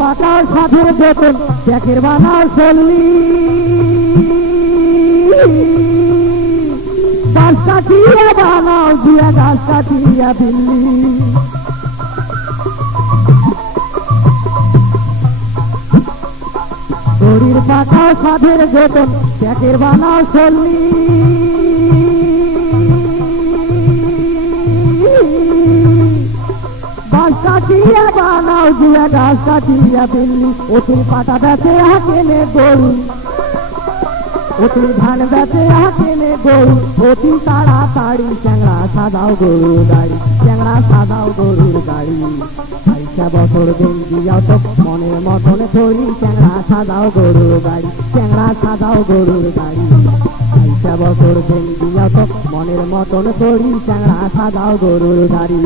পাকাও সাধের বেতন ট্যাকের বানাও চল্লি গাছ কাটিয়া বানাও দিয়া গাছ কাটিয়া দিল্লি দড়ির পাকাও সাধের বেতন ট্যাকের বানাও চল্লি গাছ কাটিয়া বানাও দিয়া গাছ কাটিয়া দিল্লি অতুল পাতা বেঁচে কেনে গরু অতি ধান বেঁচে কেনে গরু অতি তাড়াতাড়ি চ্যাংড়া সাদাও গরুর গাড়ি চ্যাংড়া সাদাও গরুর গাড়ি ২২ বছর দিন দিয়াও তো মনের মতন ধরি চ্যাংড়া সাদাও গরুর গাড়ি চ্যাংড়া সাদাও গরুর গাড়ি ২২ বছর দিন দিয়াও তো মনের মতন ধরি চ্যাংড়া সাদাও গরুর গাড়ি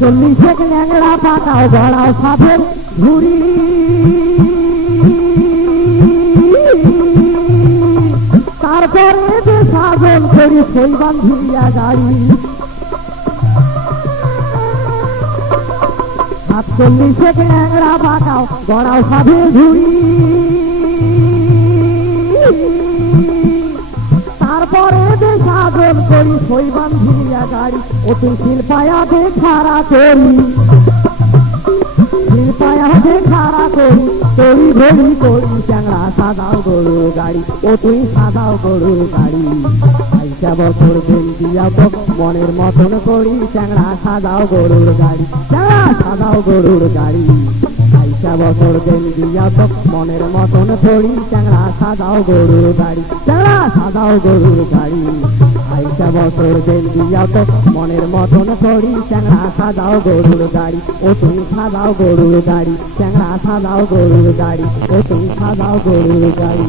চল্লিশে ল্যাংড়া পাকাও গড়াও সাধের ঝুড়ি তারপরে যে সাধন করি সেই বান্ধিয়া গাড়ি ৪৭ ল্যাংড়া পাকাও গড়াও সাধের ঝুড়ি তারপরে যে সাধন করি সই বান্ধিয়া গাড়ি অতি শিল্পায়া দে খারা করি শিল্পায়া দে খারা করি তরি ঘড়ি করি চ্যাংড়া সাদাও গরুর গাড়ি অতি সাদাও গরুর গাড়ি ২২ বছর দিন দিয়া তো মনের মতন করি চ্যাংড়া সাদাও গরুর গাড়ি চ্যাংড়া সাদাও গরুর গাড়ি ২২ বছর দিন দিয়া তো মনের মতন করি চ্যাংড়া সাদাও গরুর গাড়ি চ্যাংড়া সাদাও গরুর গাড়ি ২২ বছর দিন দিয়া তো মনের মতন করি চ্যাংড়া সাদাও গরুর গাড়ি ও তুমি সাদাও গরুর গাড়ি চ্যাংড়া সাদাও গরুর গাড়ি ও তুমি সাদাও গরুর গাড়ি।